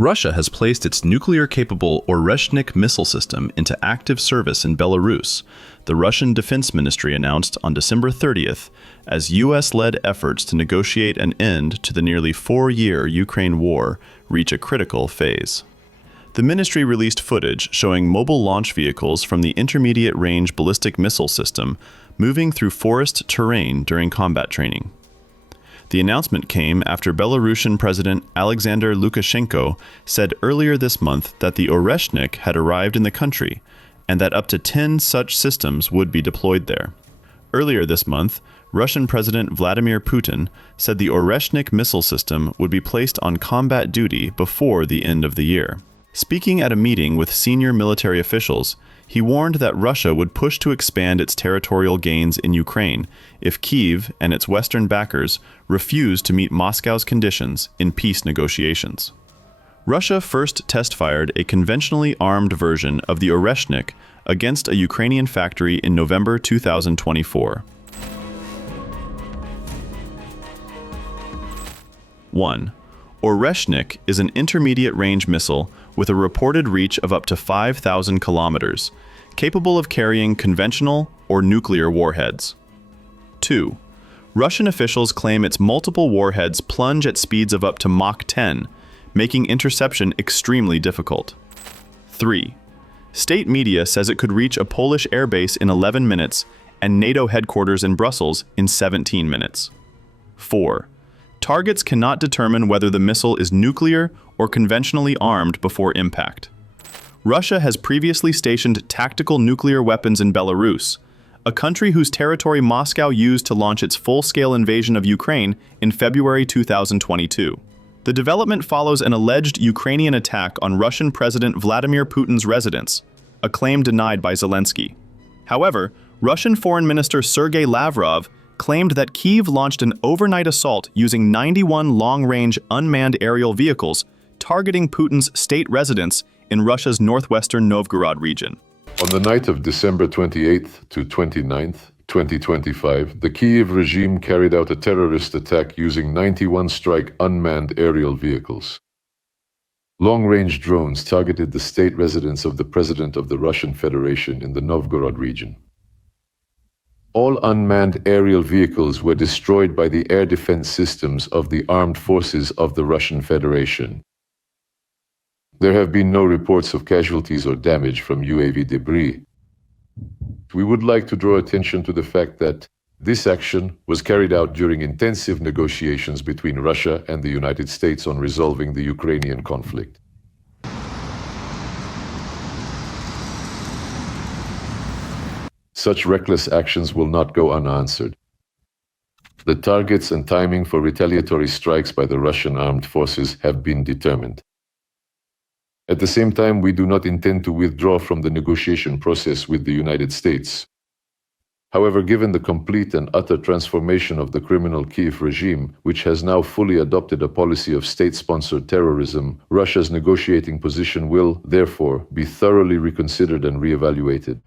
Russia has placed its nuclear-capable Oreshnik missile system into active service in Belarus, the Russian Defense Ministry announced on December 30th, as U.S.-led efforts to negotiate an end to the nearly 4-year Ukraine war reach a critical phase. The ministry released footage showing mobile launch vehicles from the intermediate-range ballistic missile system moving through forest terrain during combat training. The announcement came after Belarusian President Alexander Lukashenko said earlier this month that the Oreshnik had arrived in the country and that up to 10 such systems would be deployed there. Earlier this month, Russian President Vladimir Putin said the Oreshnik missile system would be placed on combat duty before the end of the year. Speaking at a meeting with senior military officials, he warned that Russia would push to expand its territorial gains in Ukraine if Kyiv and its Western backers refuse to meet Moscow's conditions in peace negotiations. Russia first test-fired a conventionally armed version of the Oreshnik against a Ukrainian factory in November 2024. 1. Oreshnik is an intermediate-range missile with a reported reach of up to 5,000 kilometers, capable of carrying conventional or nuclear warheads. 2. Russian officials claim its multiple warheads plunge at speeds of up to Mach 10, making interception extremely difficult. 3. State media says it could reach a Polish airbase in 11 minutes and NATO headquarters in Brussels in 17 minutes. 4. Targets cannot determine whether the missile is nuclear or conventionally armed before impact. Russia has previously stationed tactical nuclear weapons in Belarus, a country whose territory Moscow used to launch its full-scale invasion of Ukraine in February 2022. The development follows an alleged Ukrainian attack on Russian President Vladimir Putin's residence, a claim denied by Zelensky. However, Russian Foreign Minister Sergei Lavrov claimed that Kyiv launched an overnight assault using 91 long-range unmanned aerial vehicles targeting Putin's state residence in Russia's northwestern Novgorod region. On the night of December 28th to 29th, 2025, the Kyiv regime carried out a terrorist attack using 91 strike unmanned aerial vehicles. Long-range drones targeted the state residence of the President of the Russian Federation in the Novgorod region. All unmanned aerial vehicles were destroyed by the air defense systems of the armed forces of the Russian Federation. There have been no reports of casualties or damage from UAV debris. We would like to draw attention to the fact that this action was carried out during intensive negotiations between Russia and the United States on resolving the Ukrainian conflict. Such reckless actions will not go unanswered. The targets and timing for retaliatory strikes by the Russian armed forces have been determined. At the same time, we do not intend to withdraw from the negotiation process with the United States. However, given the complete and utter transformation of the criminal Kyiv regime, which has now fully adopted a policy of state-sponsored terrorism, Russia's negotiating position will, therefore, be thoroughly reconsidered and reevaluated.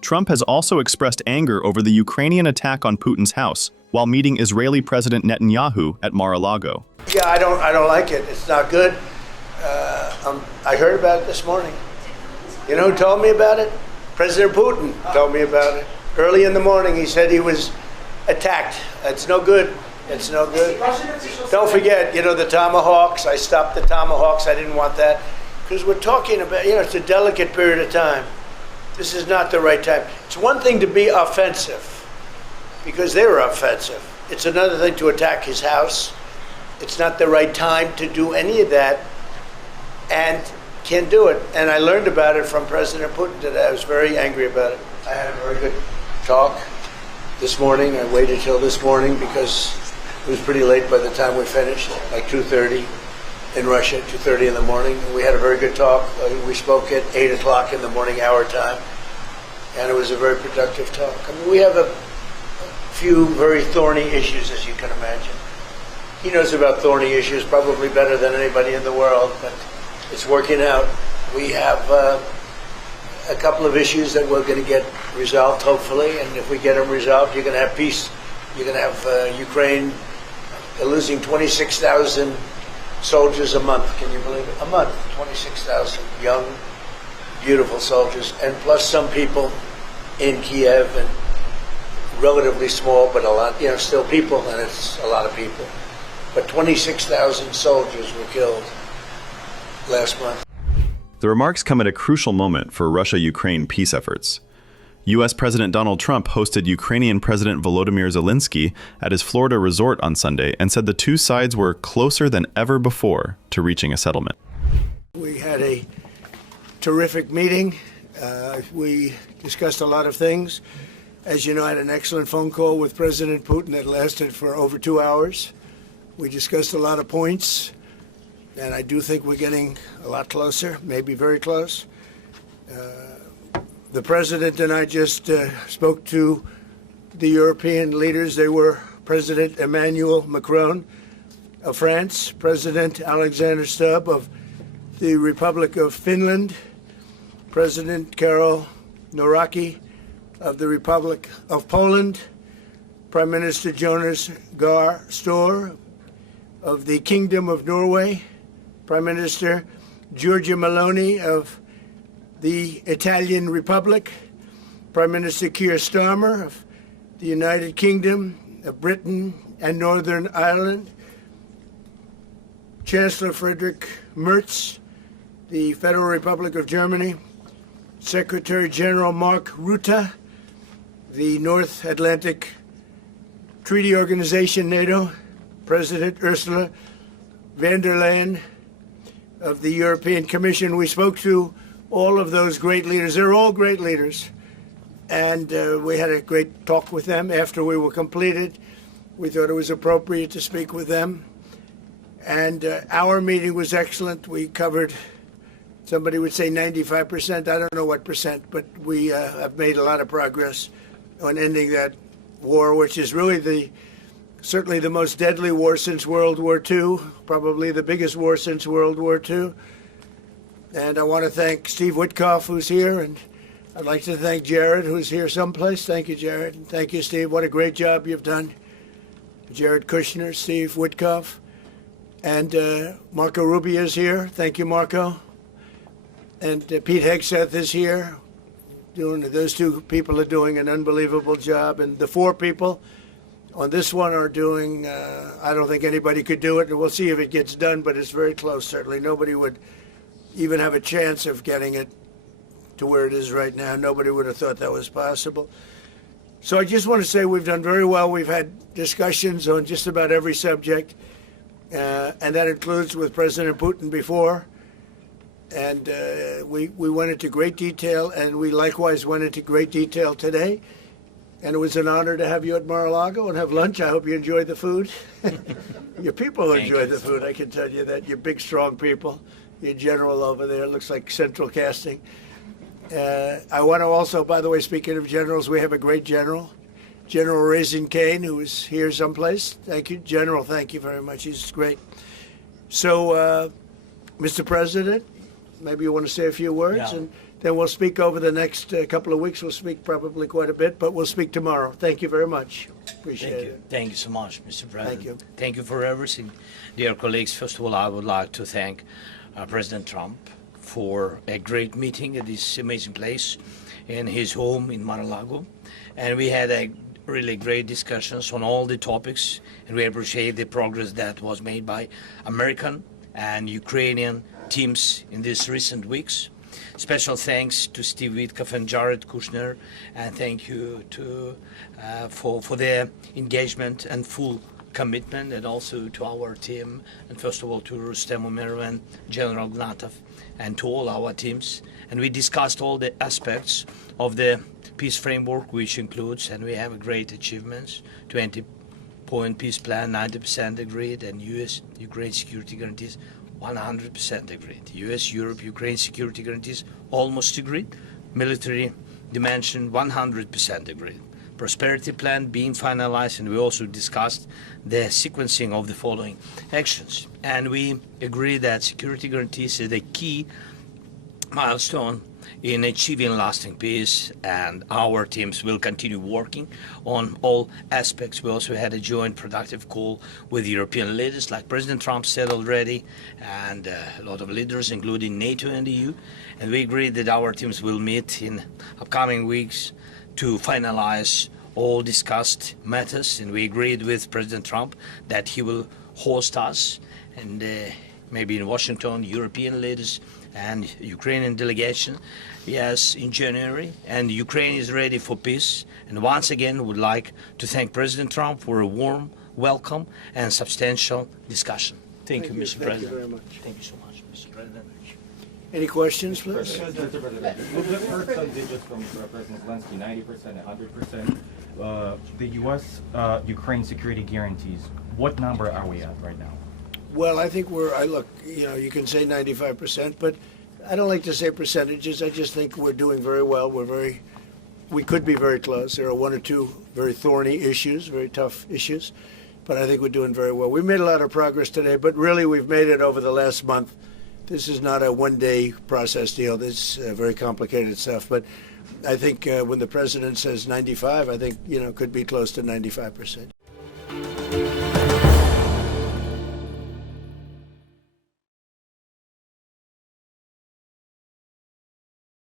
Trump has also expressed anger over the Ukrainian attack on Putin's house while meeting Israeli President Netanyahu at Mar-a-Lago. Yeah, I don't like it. It's not good. I heard about it this morning. You know who told me about it? President Putin told me about it. Early in the morning, he said he was attacked. It's no good. It's no good. Don't forget, the Tomahawks. I stopped the Tomahawks. I didn't want that. Because we're talking about, it's a delicate period of time. This is not the right time. It's one thing to be offensive, because they were offensive. It's another thing to attack his house. It's not the right time to do any of that, and can't do it. And I learned about it from President Putin today. I was very angry about it. I had a very good talk this morning. I waited till this morning because it was pretty late by the time we finished, like 2:30 in Russia, 2:30 in the morning. We had a very good talk. We spoke at 8 o'clock in the morning, our time, and it was a very productive talk. I mean, we have a few very thorny issues, as you can imagine. He knows about thorny issues probably better than anybody in the world, but it's working out. We have a couple of issues that we're going to get resolved, hopefully, and if we get them resolved, you're going to have peace. You're going to have Ukraine losing 26,000 soldiers a month. Can you believe it? A month, 26,000 young, beautiful soldiers, and plus some people in Kyiv, and relatively small, but a lot, still people, and it's a lot of people. But 26,000 soldiers were killed last month. The remarks come at a crucial moment for Russia-Ukraine peace efforts. U.S. President Donald Trump hosted Ukrainian President Volodymyr Zelensky at his Florida resort on Sunday and said the two sides were closer than ever before to reaching a settlement. We had a terrific meeting. We discussed a lot of things. As you know, I had an excellent phone call with President Putin that lasted for over 2 hours. We discussed a lot of points, and I do think we're getting a lot closer, maybe very close. The President and I just spoke to the European leaders. They were President Emmanuel Macron of France, President Alexander Stubb of the Republic of Finland, President Karol Nawrocki of the Republic of Poland, Prime Minister Jonas Gahr Store of the Kingdom of Norway, Prime Minister Giorgia Meloni of the Italian Republic, Prime Minister Keir Starmer of the United Kingdom of Britain and Northern Ireland, Chancellor Friedrich Merz, the Federal Republic of Germany, Secretary General Mark Rutte, the North Atlantic Treaty Organization, NATO, President Ursula von der Leyen of the European Commission. We spoke to all of those great leaders. They're all great leaders. And we had a great talk with them after we were completed. We thought it was appropriate to speak with them. And our meeting was excellent. We covered, somebody would say 95%. I don't know what percent, but we have made a lot of progress on ending that war, which is really certainly the most deadly war since World War II, probably the biggest war since World War II. And I want to thank Steve Witkoff, who's here, and I'd like to thank Jared, who's here someplace. Thank you, Jared. And thank you, Steve. What a great job you've done. Jared Kushner, Steve Witkoff, and Marco Rubio is here. Thank you, Marco. And Pete Hegseth is here. Those two people are doing an unbelievable job. And the four people on this one are doing, I don't think anybody could do it. And we'll see if it gets done, but it's very close, certainly. Nobody would even have a chance of getting it to where it is right now. Nobody would have thought that was possible. So I just want to say we've done very well. We've had discussions on just about every subject, and that includes with President Putin before. And we went into great detail, and we likewise went into great detail today. And it was an honor to have you at Mar-a-Lago and have lunch. I hope you enjoyed the food. Your people enjoyed the food, I can tell you that. You're big, strong people. Your general over there looks like Central Casting. I want to also, by the way, speaking of generals, we have a great general, General Raisin Kane, who is here someplace. Thank you, General. Thank you very much. He's great. So, Mr. President, maybe you want to say a few words, and then we'll speak over the next couple of weeks. We'll speak probably quite a bit, but we'll speak tomorrow. Thank you very much. Appreciate it. Thank you so much, Mr. President. Thank you. Thank you for everything. Dear colleagues, first of all, I would like to thank President Trump for a great meeting at this amazing place in his home in Mar-a-Lago. And we had a really great discussions on all the topics, and we appreciate the progress that was made by American and Ukrainian teams in these recent weeks. Special thanks to Steve Witkoff and Jared Kushner, and thank you for their engagement and full commitment, and also to our team, and first of all to Rustem Umerov and General Gnatov, and to all our teams. And we discussed all the aspects of the peace framework, which includes, and we have great achievements, 20-point peace plan, 90% agreed, and U.S.-Ukraine security guarantees, 100% agreed. U.S., Europe, Ukraine security guarantees, almost agreed. Military dimension, 100% agreed. Prosperity plan being finalized, and we also discussed the sequencing of the following actions. And we agree that security guarantees is the key milestone in achieving lasting peace, and our teams will continue working on all aspects. We also had a joint productive call with European leaders, like President Trump said already, and a lot of leaders, including NATO and the EU, and we agreed that our teams will meet in upcoming weeks to finalize all discussed matters, and we agreed with President Trump that he will host us, and maybe in Washington, European leaders and Ukrainian delegation, yes, in January. And Ukraine is ready for peace. And once again, would like to thank President Trump for a warm welcome and substantial discussion. Thank you, Mr. President. Thank you very much. Thank you so much, Mr. President. Any questions, please? Mr. President, we've heard some digits from President Zelensky, 90%, 100%. The U.S. Ukraine security guarantees, what number are we at right now? Well, I think you can say 95%, but I don't like to say percentages. I just think we're doing very well. We could be very close. There are one or two very thorny issues, very tough issues, but I think we're doing very well. We made a lot of progress today, but really we've made it over the last month. This is not a one-day process deal. This is very complicated stuff, but I think when the president says 95, I think, could be close to 95%.